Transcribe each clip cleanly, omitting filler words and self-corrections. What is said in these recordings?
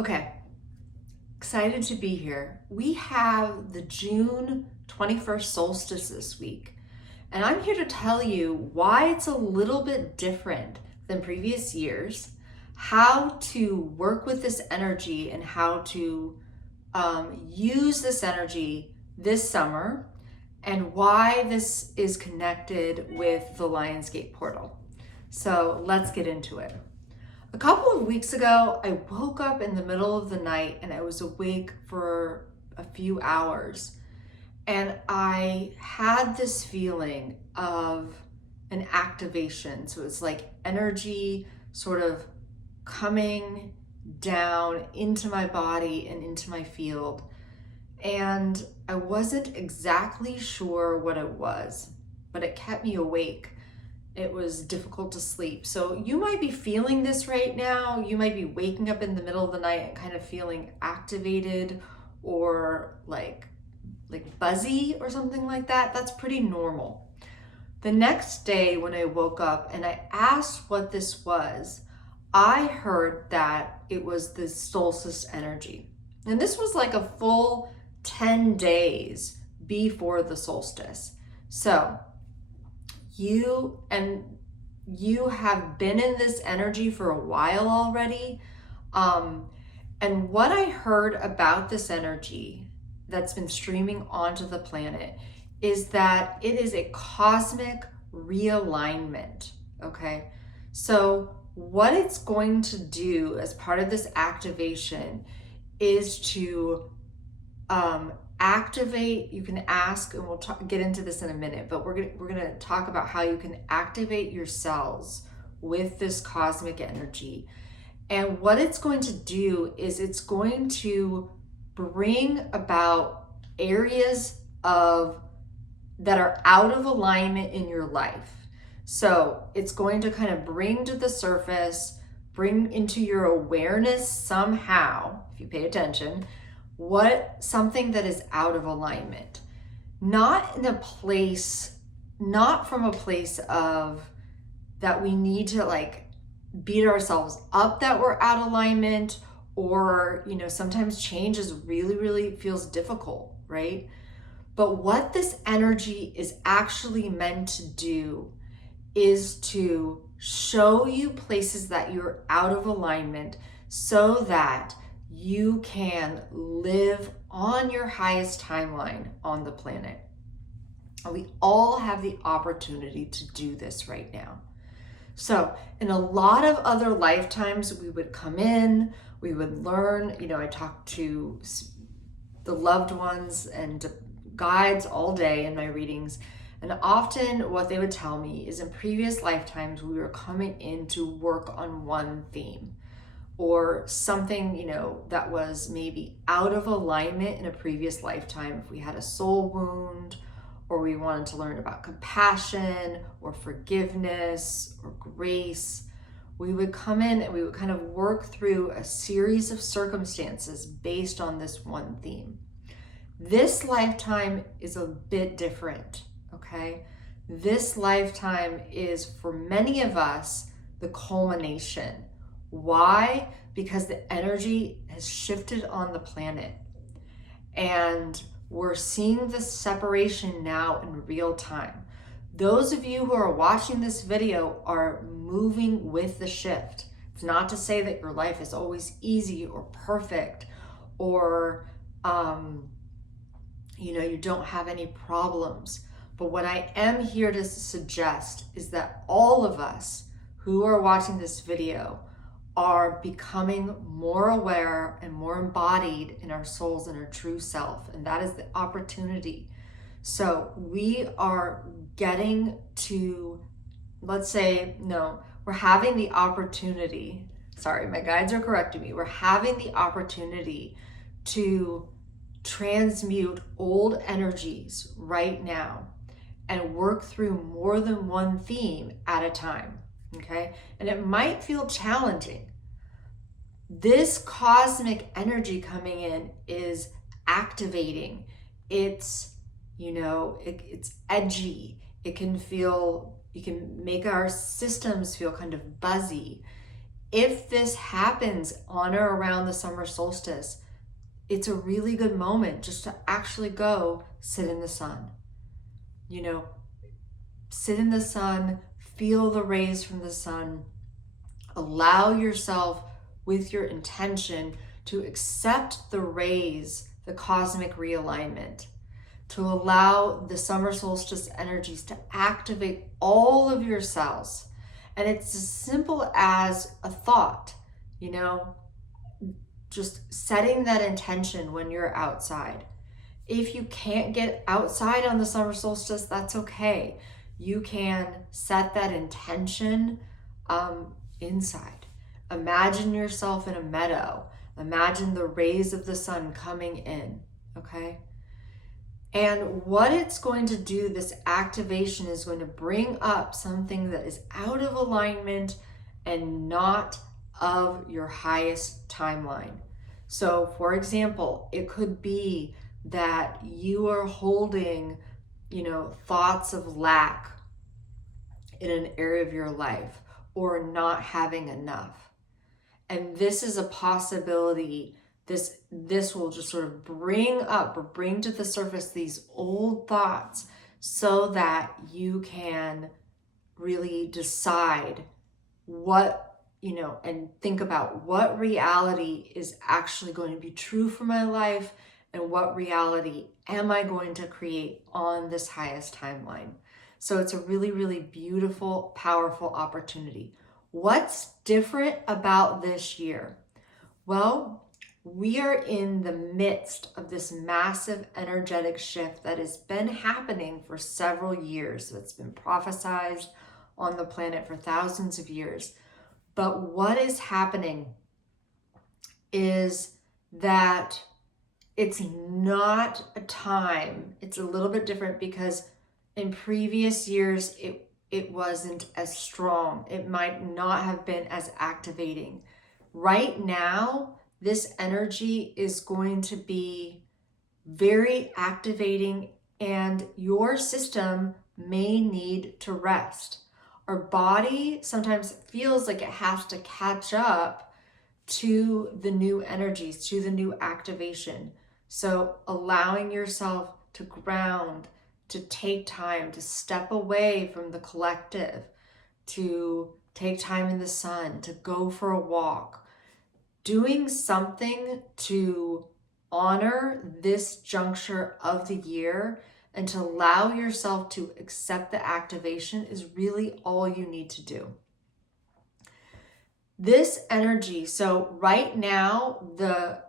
Okay, excited to be here. We have the June 21st solstice this week, and I'm here to tell you why it's a little bit different than previous years, how to work with this energy, and how to use this energy this summer, and why this is connected with the Lionsgate portal. So let's get into it. A couple of weeks ago, I woke up in the middle of the night and I was awake for a few hours. And I had this feeling of an activation. So it's like energy sort of coming down into my body and into my field. And I wasn't exactly sure what it was, but it kept me awake. It was difficult to sleep. So you might be feeling this right now. You might be waking up in the middle of the night and kind of feeling activated or like buzzy or something like that. That's pretty normal. The next day when I woke up and I asked what this was, I heard that it was the solstice energy. And this was like a full 10 days before the solstice. So you have been in this energy for a while already. And what I heard about this energy that's been streaming onto the planet is that it is a cosmic realignment. Okay. So what it's going to do as part of this activation is to activate. You can ask, and we'll get into this in a minute, but we're gonna talk about how you can activate your cells with this cosmic energy. And what it's going to do is it's going to bring about areas that are out of alignment in your life. So it's going to kind of bring to the surface, bring into your awareness somehow, if you pay attention, something that is out of alignment. Not from a place of that we need to like beat ourselves up that we're out of alignment, or sometimes change is really feels difficult, right? But what this energy is actually meant to do is to show you places that you're out of alignment so that you can live on your highest timeline on the planet. And we all have the opportunity to do this right now. So in a lot of other lifetimes, we would come in, we would learn, I talk to the loved ones and guides all day in my readings. And often what they would tell me is in previous lifetimes, we were coming in to work on one theme or something, that was maybe out of alignment in a previous lifetime. If we had a soul wound, or we wanted to learn about compassion or forgiveness or grace, we would come in and we would kind of work through a series of circumstances based on this one theme. This lifetime is a bit different, okay? This lifetime is, for many of us, the culmination. Why? Because the energy has shifted on the planet. And we're seeing the separation now in real time. Those of you who are watching this video are moving with the shift. It's not to say that your life is always easy or perfect, or you don't have any problems. But what I am here to suggest is that all of us who are watching this video are becoming more aware and more embodied in our souls and our true self. And that is the opportunity. So we are getting to, we're having the opportunity. Sorry, my guides are correcting me. We're having the opportunity to transmute old energies right now and work through more than one theme at a time. Okay, and it might feel challenging. This cosmic energy coming in is activating. It's, it's edgy. It can make our systems feel kind of buzzy. If this happens on or around the summer solstice, it's a really good moment just to actually go sit in the sun. You know, sit in the sun, feel the rays from the sun, allow yourself with your intention to accept the rays, the cosmic realignment, to allow the summer solstice energies to activate all of your cells. And it's as simple as a thought, you know, just setting that intention when you're outside. If you can't get outside on the summer solstice, that's okay. You can set that intention inside. Imagine yourself in a meadow. Imagine the rays of the sun coming in, okay? And what it's going to do, this activation is going to bring up something that is out of alignment and not of your highest timeline. So, for example, it could be that you are holding, thoughts of lack in an area of your life or not having enough. And this is a possibility. This will just sort of bring to the surface these old thoughts so that you can really decide what, and think about what reality is actually going to be true for my life and what reality am I going to create on this highest timeline. So it's a really, really beautiful, powerful opportunity. What's different about this year? Well, we are in the midst of this massive energetic shift that has been happening for several years. That's been prophesized on the planet for thousands of years. But what is happening is that it's not a time, it's a little bit different because in previous years, it wasn't as strong. It might not have been as activating. Right now, this energy is going to be very activating and your system may need to rest. Our body sometimes feels like it has to catch up to the new energies, to the new activation. So allowing yourself to ground, to take time, to step away from the collective, to take time in the sun, to go for a walk, doing something to honor this juncture of the year and to allow yourself to accept the activation is really all you need to do. This energy, so right now, the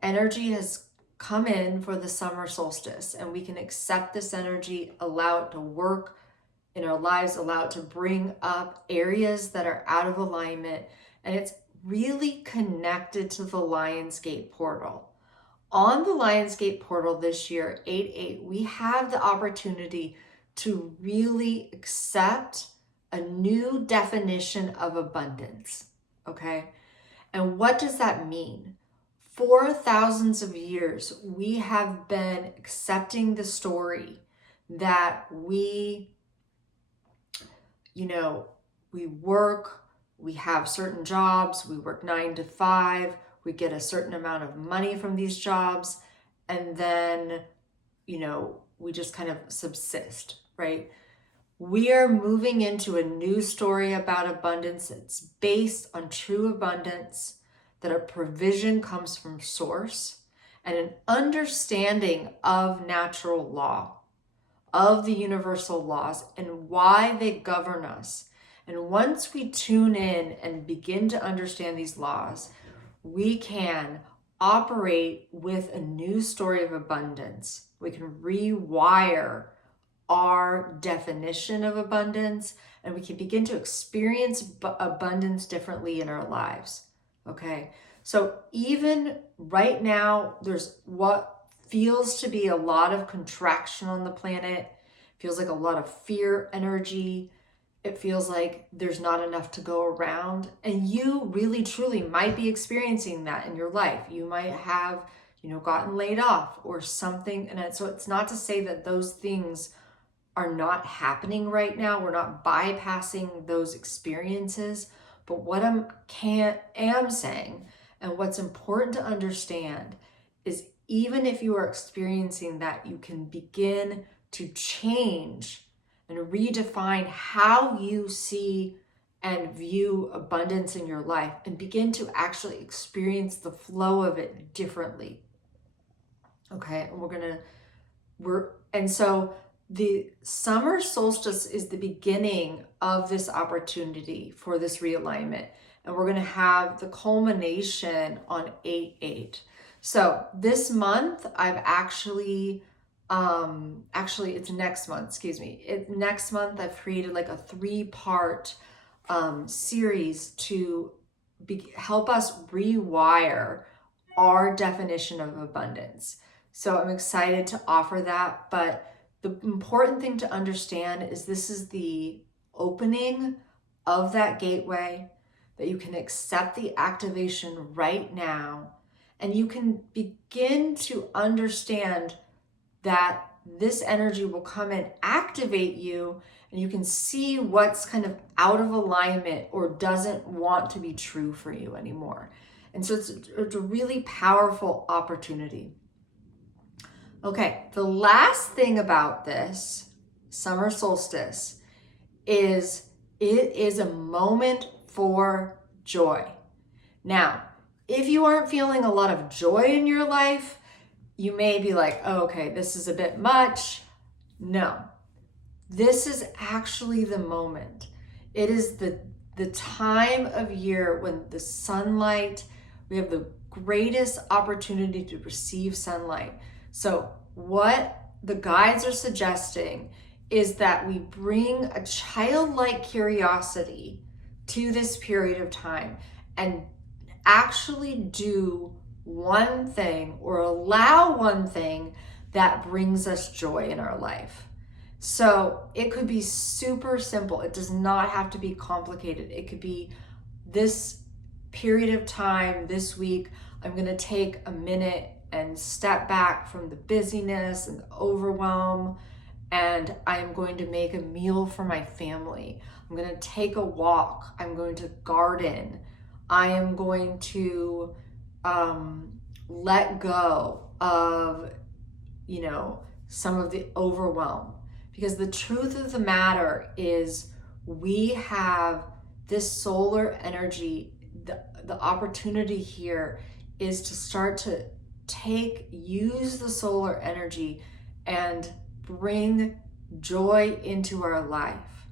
energy has come in for the summer solstice, and we can accept this energy, allow it to work in our lives, allow it to bring up areas that are out of alignment, and it's really connected to the Lionsgate portal. On the Lionsgate portal this year, 8/8, we have the opportunity to really accept a new definition of abundance, okay? And what does that mean? For thousands of years, we have been accepting the story that we work, we have certain jobs, we work 9 to 5, we get a certain amount of money from these jobs, and then, we just kind of subsist, right? We are moving into a new story about abundance. It's based on true abundance, that a provision comes from source, and an understanding of natural law, of the universal laws, and why they govern us. And once we tune in and begin to understand these laws, we can operate with a new story of abundance. We can rewire our definition of abundance, and we can begin to experience abundance differently in our lives. Okay, so even right now, there's what feels to be a lot of contraction on the planet. Feels like a lot of fear energy. It feels like there's not enough to go around. And you really, truly might be experiencing that in your life. You might have, gotten laid off or something. And so it's not to say that those things are not happening right now. We're not bypassing those experiences. But what am saying, and what's important to understand, is even if you are experiencing that, you can begin to change and redefine how you see and view abundance in your life, and begin to actually experience the flow of it differently. Okay, and so the summer solstice is the beginning of this opportunity for this realignment. And we're going to have the culmination on 8/8. So this month, I've actually it's next month, excuse me. Next month, I've created like a 3-part series to help us rewire our definition of abundance. So I'm excited to offer that. But the important thing to understand is this is the opening of that gateway, that you can accept the activation right now, and you can begin to understand that this energy will come and activate you, and you can see what's kind of out of alignment or doesn't want to be true for you anymore. And so it's a really powerful opportunity. Okay, the last thing about this summer solstice is it is a moment for joy. Now, if you aren't feeling a lot of joy in your life, you may be like, oh, okay, this is a bit much. No, this is actually the moment. It is the time of year when the sunlight, we have the greatest opportunity to receive sunlight. So what the guides are suggesting is that we bring a childlike curiosity to this period of time and actually do one thing or allow one thing that brings us joy in our life. So it could be super simple. It does not have to be complicated. It could be this period of time, this week, I'm going to take a minute and step back from the busyness and the overwhelm, and I'm going to make a meal for my family. I'm going to take a walk. I'm going to garden. I am going to let go of, some of the overwhelm. Because the truth of the matter is we have this solar energy. The opportunity here is to start to use the solar energy and bring joy into our life.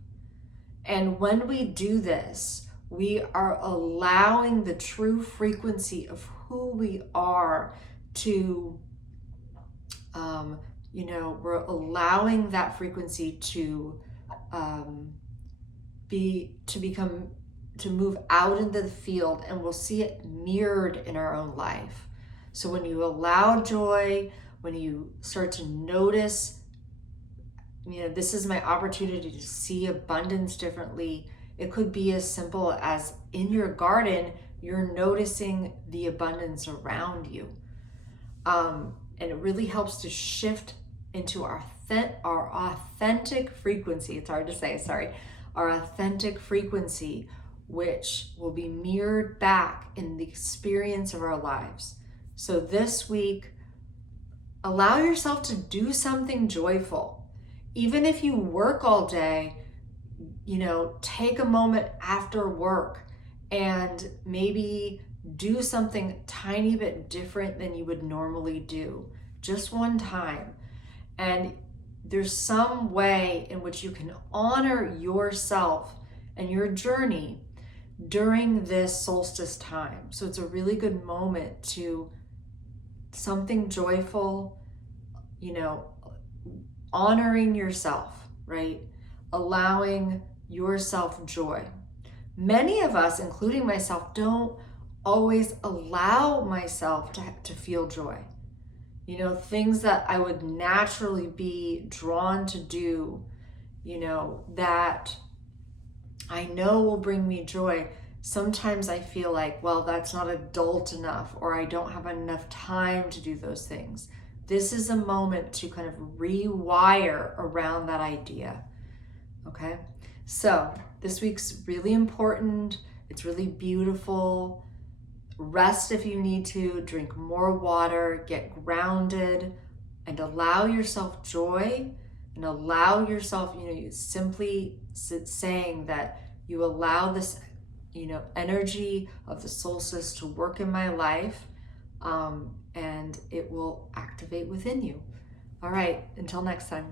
And when we do this, we are allowing the true frequency of who we are to, we're allowing that frequency to move out into the field, and we'll see it mirrored in our own life. So when you allow joy, when you start to notice, this is my opportunity to see abundance differently. It could be as simple as in your garden, you're noticing the abundance around you. And it really helps to shift into our authentic frequency. It's hard to say, sorry. Our authentic frequency, which will be mirrored back in the experience of our lives. So this week, allow yourself to do something joyful. Even if you work all day, take a moment after work and maybe do something tiny bit different than you would normally do, just one time. And there's some way in which you can honor yourself and your journey during this solstice time. So it's a really good moment to something joyful, honoring yourself, right? Allowing yourself joy. Many of us, including myself, don't always allow myself to feel joy. Things that I would naturally be drawn to do, that I know will bring me joy. Sometimes I feel like, well, that's not adult enough, or I don't have enough time to do those things. This is a moment to kind of rewire around that idea. Okay? So this week's really important. It's really beautiful. Rest if you need to, drink more water, get grounded, and allow yourself joy, and allow yourself, you simply saying that you allow this, energy of the solstice to work in my life, and it will activate within you. All right, until next time.